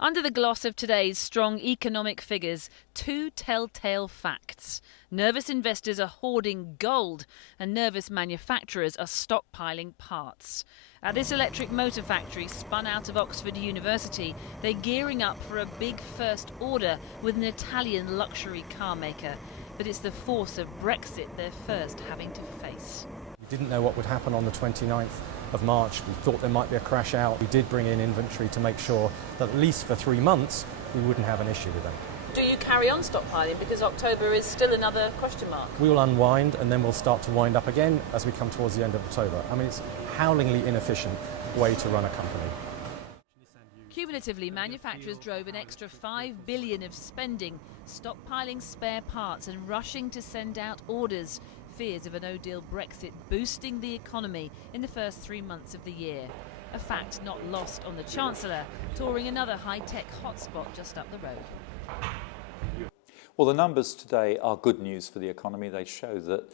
Under the gloss of today's strong economic figures, two telltale facts. Nervous investors are hoarding gold and nervous manufacturers are stockpiling parts. At this electric motor factory spun out of Oxford University, they're gearing up for a big first order with an Italian luxury car maker. But it's the force of Brexit they're first having to face. We didn't know what would happen on the 29th of March. We thought there might be a crash out. We did bring in inventory to make sure that at least for 3 months we wouldn't have an issue with them. Do you carry on stockpiling because October is still another question mark? We will unwind and then we'll start to wind up again as we come towards the end of October. I mean, it's a howlingly inefficient way to run a company. Cumulatively, manufacturers drove an extra $5 billion of spending, stockpiling spare parts and rushing to send out orders. Fears of a no-deal Brexit boosting the economy in the first 3 months of the year. A fact not lost on the Chancellor, touring another high-tech hotspot just up the road. Well, the numbers today are good news for the economy. They show that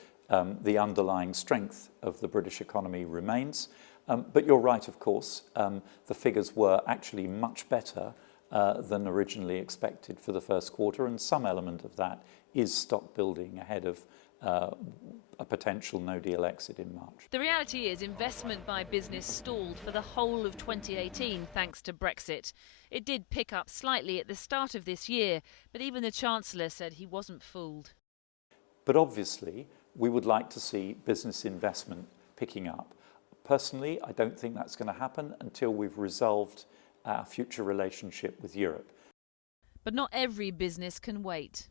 the underlying strength of the British economy remains. But you're right, of course, the figures were actually much better than originally expected for the first quarter, and some element of that is stock building ahead of a potential no-deal exit in March. The reality is investment by business stalled for the whole of 2018 thanks to Brexit. It did pick up slightly at the start of this year, but even the Chancellor said he wasn't fooled. But obviously, we would like to see business investment picking up. Personally, I don't think that's going to happen until we've resolved our future relationship with Europe. But not every business can wait.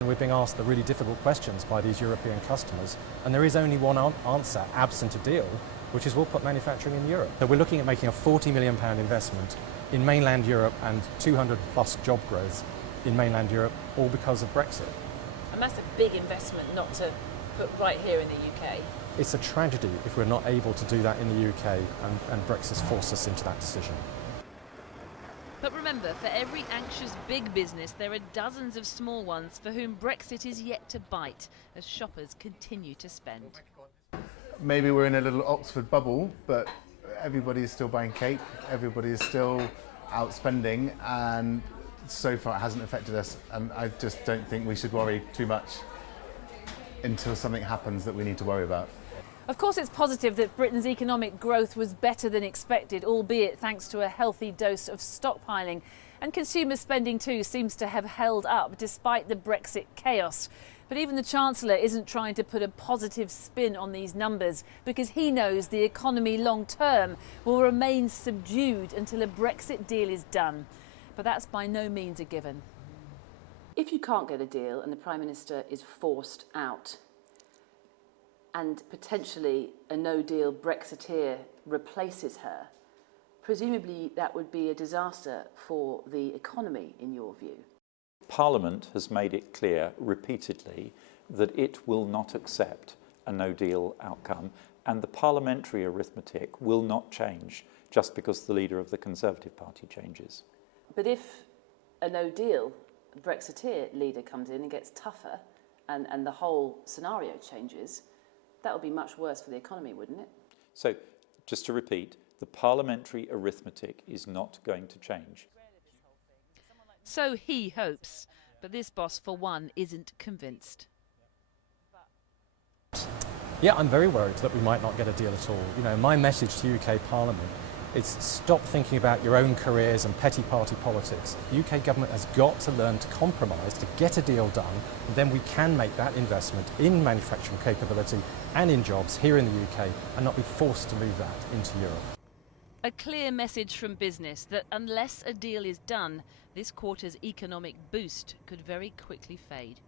We're being asked the really difficult questions by these European customers, and there is only one answer, absent a deal, which is we'll put manufacturing in Europe. So we're looking at making a £40 million investment in mainland Europe and 200 plus job growth in mainland Europe, all because of Brexit. And that's a big investment not to put right here in the UK. It's a tragedy if we're not able to do that in the UK, and Brexit forced us into that decision. But remember, for every anxious big business, there are dozens of small ones for whom Brexit is yet to bite as shoppers continue to spend. Maybe we're in a little Oxford bubble, but everybody's still buying cake, everybody is still out spending, and so far it hasn't affected us, and I just don't think we should worry too much until something happens that we need to worry about. Of course, it's positive that Britain's economic growth was better than expected, albeit thanks to a healthy dose of stockpiling. And consumer spending too seems to have held up despite the Brexit chaos. But even the Chancellor isn't trying to put a positive spin on these numbers because he knows the economy long term will remain subdued until a Brexit deal is done. But that's by no means a given. If you can't get a deal and the Prime Minister is forced out, and potentially a no-deal Brexiteer replaces her, presumably that would be a disaster for the economy, in your view. Parliament has made it clear repeatedly that it will not accept a no-deal outcome, and the parliamentary arithmetic will not change just because the leader of the Conservative Party changes. But if a no-deal Brexiteer leader comes in and gets tougher and the whole scenario changes, that would be much worse for the economy, wouldn't it? So, just to repeat, the parliamentary arithmetic is not going to change. So he hopes, but this boss, for one, isn't convinced. Yeah, I'm very worried that we might not get a deal at all. You know, my message to UK Parliament is stop thinking about your own careers and petty party politics. The UK government has got to learn to compromise to get a deal done, and then we can make that investment in manufacturing capability and in jobs here in the UK and not be forced to move that into Europe. A clear message from business that unless a deal is done, this quarter's economic boost could very quickly fade.